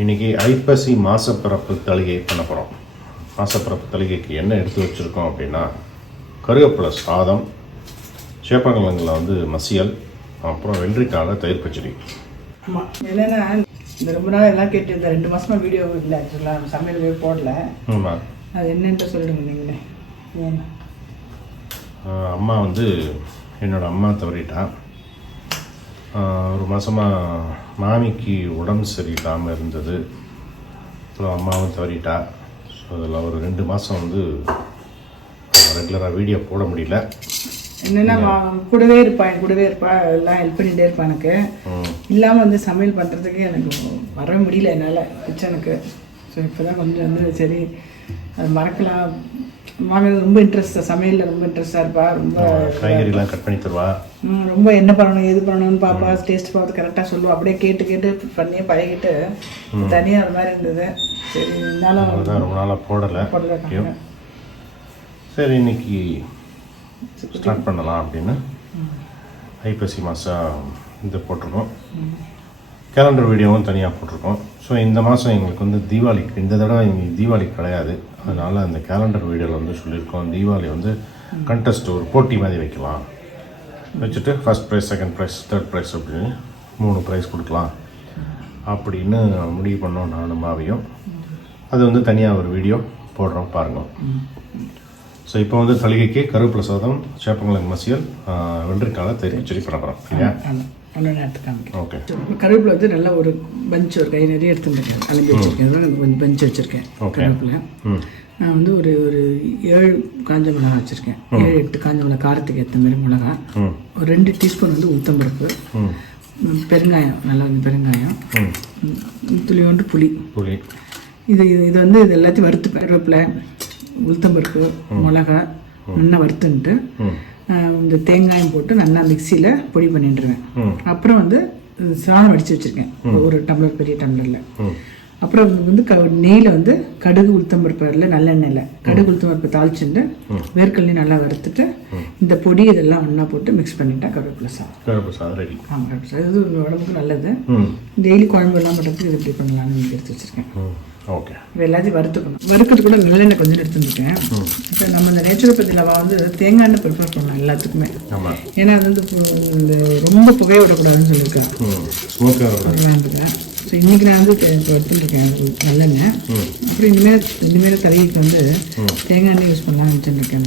இன்றைக்கி ஐப்பசி மாசப்பிறப்பு தளிகை பண்ண போகிறோம். மாசப்பிறப்பு தளிகைக்கு என்ன எடுத்து வச்சுருக்கோம் அப்படின்னா, கருவேப்பிலை சாதம், சேப்பங்கிழங்கில் வந்து மசியல், அப்புறம் வெள்ளரிக்காயில் தயிர் பச்சடி. ஆமாம், என்னென்னா இந்த ரொம்ப நாள் எல்லாம் கேட்டு இந்த 2 மாதமாக வீடியோ இல்லை, ஆக்சுவலாக சமையல் போடல. ஆமாம், அது என்னன்ட்டு சொல்லிடுங்க நீங்களே. ஏன்னா அம்மா வந்து என்னோடய அம்மா தவறிட்டா. ஒரு மாதமாக மாமிக்கு உடம்பு சரியில்லாமல் இருந்தது. அப்புறம் அம்மாவும் தவறிட்டா. ஸோ அதில் ஒரு 2 மாதம் வந்து ரெகுலராக வீடியோ போட முடியல. என்னென்னா கூடவே இருப்பா எல்லாம் ஹெல்ப் பண்ணிகிட்டே இருப்பா. எனக்கு இல்லாமல் வந்து சமையல் பண்ணுறதுக்கு எனக்கு வர முடியல என்னால் கிச்சனுக்கு. ஸோ இப்போ தான் கொஞ்சம் வந்து சரி அது மறக்கலாம். மாமி ரொம்ப இன்ட்ரெஸ்டாக சமையலில் ரொம்ப இன்ட்ரெஸ்டாக இருப்பா. ரொம்ப காய்கறிலாம் கட் பண்ணி தருவா. ரொம்ப என்ன பண்ணணும் எது பண்ணணும்னு பாப்பா, டேஸ்ட் பார்த்து கரெக்டாக சொல்லுவோம். அப்படியே கேட்டு பண்ணியே பழகிட்டு தனியாக அது மாதிரி இருந்தது. சரி இருந்தாலும் ரொம்ப நாளாக போடலை. சரி இன்னைக்கு ஸ்டார்ட் பண்ணலாம் அப்படின்னு ஐப்பசி மாதம் இது போட்டிருக்கோம். கேலண்டர் வீடியோவும் தனியாக போட்டிருக்கோம். ஸோ இந்த மாதம் எங்களுக்கு வந்து தீபாவளிக்கு, இந்த தடவை எங்களுக்கு தீபாவளி கிடையாது. அதனால் அந்த கேலண்டர் வீடியோவில் வந்து சொல்லியிருக்கோம், தீபாவளி வந்து கண்டெஸ்ட் ஒரு போட்டி மாதிரி வைக்கலாம், வச்சுட்டு first prize, second prize, third prize அப்படின்னு 3 ப்ரைஸ் கொடுக்கலாம் அப்படின்னு முடிவு பண்ணோம் நானும் மாவியும். அது வந்து தனியாக ஒரு வீடியோ போடுறோம் பாருங்கள். ஸோ இப்போ வந்து தளிகைக்கு கருவேப்பிலை சாதம், சேப்பங்கிழங்கு மசியல், வெள்ளரிக்காயில் தயிர் பச்சடி பண்ண போகிறோம். இல்லையா? ஓகே. கருவேப்பிலை வந்து நல்லா ஒரு பஞ்ச், ஒரு கை நிறைய எடுத்துருக்கேன், கலந்து வச்சுருக்கேன். கொஞ்சம் பஞ்ச் வச்சுருக்கேன் கருவேப்பிலை. நான் வந்து ஒரு 7 காஞ்ச மிளகா வச்சுருக்கேன். 7-8 காஞ்ச மிளகா, காரத்துக்கு ஏற்ற மாதிரி மிளகா. ஒரு 2 டீஸ்பூன் வந்து உளுத்தம்பருப்பு, பெருங்காயம், நல்லா வந்து பெருங்காயம், துளியோண்டு புளி. இது வந்து இது எல்லாத்தையும் வறுத்து, கருவேப்பிலை, உளுத்தம்பருப்பு, மிளகா நல்லா வறுத்துன்ட்டு இந்த தேங்காயம் போட்டு நல்லா மிக்சியில் பொடி பண்ணிட்டுருவேன். அப்புறம் வந்து சாதம் வடித்து வச்சுருக்கேன் ஒரு டம்ளர், பெரிய டம்ளரில். அப்புறம் வந்து நெய்யில் வந்து கடுகு, உளுத்தம்பருப்பு, நல்லெண்ணெயில் கடுகு உளுத்தம்பருப்பு தாளிச்சுட்டு வேர்க்கடலையும் நல்லா வறுத்துட்டு இந்த பொடி இதெல்லாம் ஒன்றா போட்டு மிக்ஸ் பண்ணிட்டா கருவேப்பிலை சாதம் ரெடி. ஆமாம், கருவேப்பிலை சாதம் இது உடம்புக்கு நல்லது. டெய்லி குழம்பு எல்லாம் பண்ணுறதுக்கு இது எப்படி பண்ணலாம்னு எடுத்து வச்சுருக்கேன். ஓகே. இப்போ எல்லாத்தையும் வறுக்கிறது கூட நல்லெண்ணெய் கொஞ்சம் எடுத்துருக்கேன். இப்போ நம்ம இந்த நேச்சுரோபதி லவா வந்து தேங்காய் எண்ணெய் ப்ரிஃபர் பண்ணலாம் எல்லாத்துக்குமே. ஏன்னா அது வந்து இந்த ரொம்ப புகைய விடக்கூடாதுன்னு சொல்லியிருக்கேன். ஸோ இன்றைக்கி நான் வந்து எடுத்துருக்கேன் நல்லெண்ணெய். அப்புறம் இனிமேல் தரைக்கு வந்து தேங்காய் எண்ணெய் யூஸ் பண்ணலாம்னு வச்சுருக்கேன்.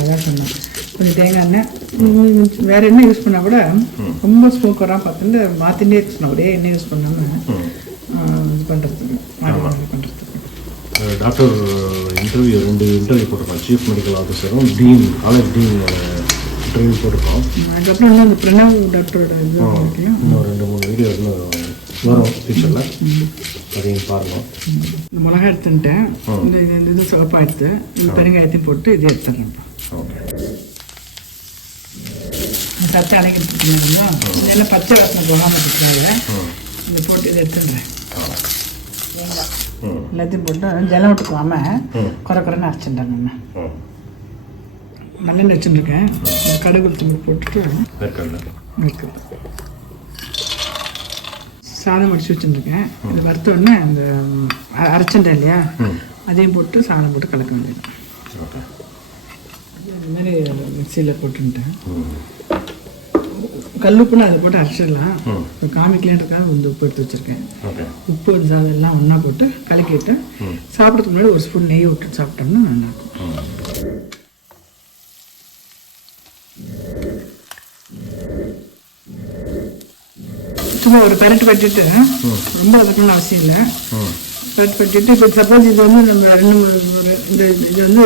அதான் சொன்னேன், கொஞ்சம் தேங்காய் எண்ணெய், வேறு எண்ணெய் யூஸ் பண்ணால் கூட ரொம்ப ஸ்மோக் வராமல் பார்த்துட்டு மாற்றிகிட்டே யூஸ் பண்ண, ஒரே எண்ணெய் யூஸ் பண்ணாமல் இது பண்ணுறதுக்கு டாக்டர் இன்டர்வியூ 2 இன்டர்வியூ போட்டிருக்கோம். சீஃப் மெடிக்கல் ஆஃபீஸரும் டீன், காலேஜ் டீனோட இன்டர்வியூ போட்டிருக்கோம். அதுக்கப்புறம் இன்னும் இந்த பிரணவ் டாக்டரோட இன்னும் 2-3 வீடியோ வரும் ஃபியூச்சரில், அதையும் பாருங்கள். இந்த மிளகா எடுத்துட்டேன், இந்த இது சிவப்பாக எடுத்து இந்த பெருங்காயத்தையும் போட்டு இது எடுத்துடுறேன். ஓகே. சத்தை அடைக்கிறதுக்கு இதெல்லாம் பச்சை வாசனை போகாமல் இருக்கிறாங்க. இந்த போட்டு இதை எடுத்துடுறேன். எல்லாத்தையும் போட்டு ஜலம் விட்டுக்குவாமல் குறைன்னு அரைச்சிட்டேன். நல்லெண்ணெய் வச்சுருக்கேன், கடுகு உளுத்தம்பருப்பு போட்டுட்டு சாதம் வடித்து வச்சுருக்கேன். இது வறுத்த உடனே அந்த அரைச்சிட்டேன் இல்லையா, அதையும் போட்டு சாதம் போட்டு கலக்க வேண்டியது. இந்த மாதிரி மிக்சியில் போட்டுட்டேன். கல்லுப்புன்னு அதை போட்டு அரைச்சிடலாம். இப்போ காமிக்கலான்றதுக்காக வந்து உப்பு எடுத்து வச்சுருக்கேன். உப்பு சாதம் எல்லாம் ஒன்றா போட்டு கலக்கிட்டு சாப்பிட்றதுக்கு முன்னாடி ஒரு ஸ்பூன் நெய் விட்டு சாப்பிட்டோம்னா நல்லாயிருக்கும். சும்மா ஒரு பரட்டு பட்டிட்டு, ரொம்ப அதுக்குன்னு அவசியம் இல்லை, பரட்டு பட்டிட்டு. இப்போ சப்போஸ் இது வந்து நம்ம இது வந்து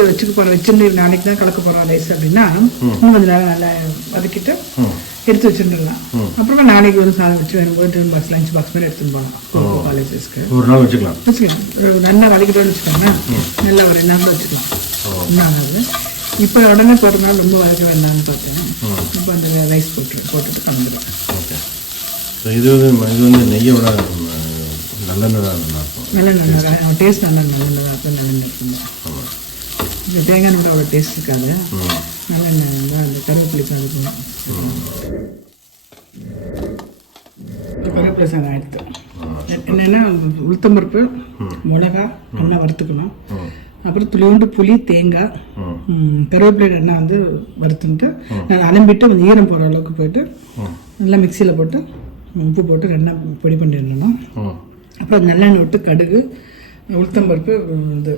வச்சுட்டு நாளைக்கு தான் கலக்க போகிறோம் ரைஸ் அப்படின்னா இன்னும் கொஞ்சம் நேரம் நல்லா வதக்கிட்டு எடுத்து வச்சுருந்துடலாம். அப்புறமா நாளைக்கு வந்து சாதம் வச்சு வரும்போது லஞ்ச் பாக்ஸ் மாதிரி எடுத்துன்னு போகலாம். காலேஜஸ்க்கு ஒரு நாள் வச்சுக்கலாம். நல்லா வதக்கிட்டோன்னு வச்சுக்கோங்க, நல்லா ஒரு 2 நாள் வச்சுக்கலாம். ஒன்றாகாது. இப்போ உடனே போடுறதுனால ரொம்ப வதக்க வேண்டாம்னு பார்த்தேன். இப்போ அந்த ரைஸ் போட்டுட்டு கலந்துக்கலாம். ஓகே. இது வந்து நெய்யோட நல்லெண்ணெய் தான் நல்லாயிருக்கும். நல்லெண்ணெய் டேஸ்ட் நல்லெண்ணெய் தான் நல்லெண்ணெய். இந்த தேங்காய் எண்ணெய் அவ்வளோ டேஸ்ட் இருக்காது. நல்லெண்ணெய் தான் அந்த கருவேப்பிலை சாதம் கருவேப்பிலை சாதம் எடுத்து என்னென்னா உளுத்தம்பருப்பு, மிளகா எண்ணெய் வறுத்துக்கணும். அப்புறம் துளியோண்டு புளி, தேங்காய், கருவேப்பிலை எண்ணெய் வந்து வறுத்துட்டு நான் அலம்பிட்டு கொஞ்சம் ஈரம் போகிற அளவுக்கு போயிட்டு நல்லா மிக்சியில் போட்டு உப்பு போட்டு ரெண்டாக பொடி பண்ணிடணும். அப்புறம் நல்லெண்ணெய் விட்டு கடுகு, உளுத்தம்பருப்பு, இது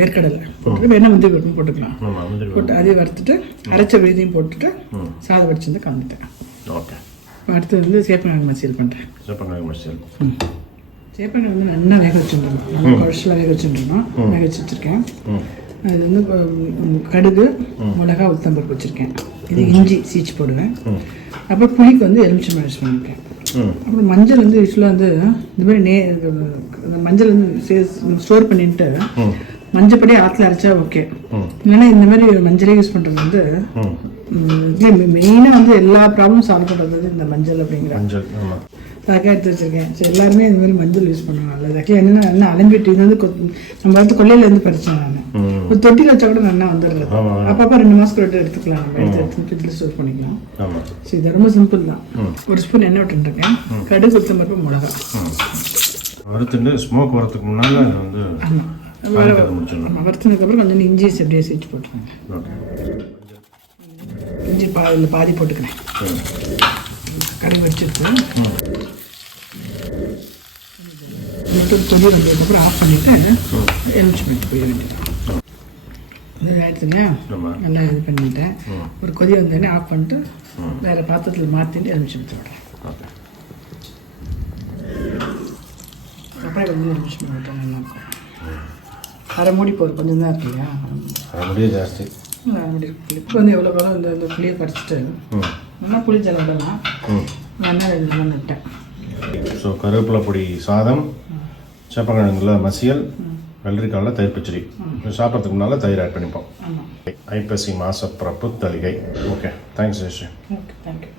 வேர்க்கடலை போட்டு வேணால் முந்திரி பருப்பு போட்டுக்கலாம். போட்டு அதையும் வறுத்துட்டு அரைச்ச விழுதியும் போட்டுட்டு சாதம் வடிச்சிருந்து கலந்துட்டேன். ஓகே. அடுத்து வந்து சேப்பங்கிழங்கு மசியல் பண்ணுறேன். சேப்பங்கிழங்கு வந்து நல்லா வேக வச்சுருந்தோம். நல்லா குழச்சலாக வேக வச்சுருந்தோம். வேக வச்சுருக்கேன். அது வந்து கடுகு, மிளகா, உளுத்தம்பருப்பு வச்சுருக்கேன். இது இஞ்சி சீச்சு போடுவேன். அப்புறம் புளிக்கு வந்து எலுமிச்சம்பழம் யூஸ் பண்ணியிருக்கேன். அப்புறம் மஞ்சள் வந்து யூஸ்வலாக வந்து இந்த மாதிரி இந்த மஞ்சள் வந்து ஸ்டோர் பண்ணிட்டு மஞ்சப்படி ஆற்றுல அரைச்சா ஓகே. இல்லைன்னா இந்த மாதிரி மஞ்சளே யூஸ் பண்ணுறது வந்து மெயினாக வந்து எல்லா ப்ராப்ளமும் சால்வ் பண்ணுறது இந்த மஞ்சள் அப்படிங்கிற அதுக்காக எடுத்து வச்சுருக்கேன். சரி, எல்லாருமே இந்த மாதிரி மஞ்சள் யூஸ் பண்ணுவாங்க. நல்லது. ஆக்சுவலி என்னென்னா நல்லா அலம்பிட்டு இது வந்து நம்ம வந்து கொல்லையிலேருந்து பறிச்சேன். நான் ஒரு தொட்டியில் வச்சா கூட நல்லா வந்துடுறது. அப்பப்போ 2 மாதத்துக்கு விட்டு எடுத்துக்கலாம். நம்ம எடுத்து ஃப்ரிட்ஜில் ஸ்டோர் பண்ணிக்கலாம். சரி, இது ரொம்ப சிம்பிள் தான். ஒரு ஸ்பூன் எண்ணெய் விட்டுருக்கேன். கடுகு, உளுத்தம்பருப்பு, மிளகா வறுத்துட்டு ஸ்மோக் வரதுக்கு முன்னால் வந்து வறுத்ததுக்கப்புறம் கொஞ்சம் இஞ்சி அப்படியே சீச்சு போட்டுருக்கேன். இஞ்சி இதில் பாதி போட்டுக்கிறேன். கடுகு வச்சுட்டு கொதி வந்ததுக்கப்புறம் ஆஃப் பண்ணிவிட்டு எலுமிச்சம்பழம் போய் வேண்டியது இது ஆயிடுச்சுங்க. நல்லா இது பண்ணிவிட்டேன். ஒரு கொதி வந்தோடனே ஆஃப் பண்ணிட்டு வேறு பாத்திரத்தில் மாற்றிட்டு எலுமிச்சம்பழம் விடுறேன். அப்புறம் கொஞ்சம் எலுமிச்சம்பழம் விட்டேன். நல்லாயிருக்கும். அரை மூடி போதும். கொஞ்சம் தான் இருக்கு இல்லையா? அரை முடியே ஜாஸ்தி. இப்போ வந்து எவ்வளோ காலம் இந்த புளியை கரைச்சிட்டு நல்லா புளி ஜலம் விடலாம். நல்லா இதெல்லாம் நட்டேன். ஸோ கருவேப்பிலை பொடி சாதம், சேப்பங்கிழங்குல மசியல், வெள்ளரிக்காயில் தயிர் பச்சடி. சாப்பிட்றதுக்கு முன்னால் தயிர் ஆட் பண்ணிப்போம். ஐப்பசி மாச பிறப்பு தளிகை. Okay, thanks Jayashree. Okay, thank you.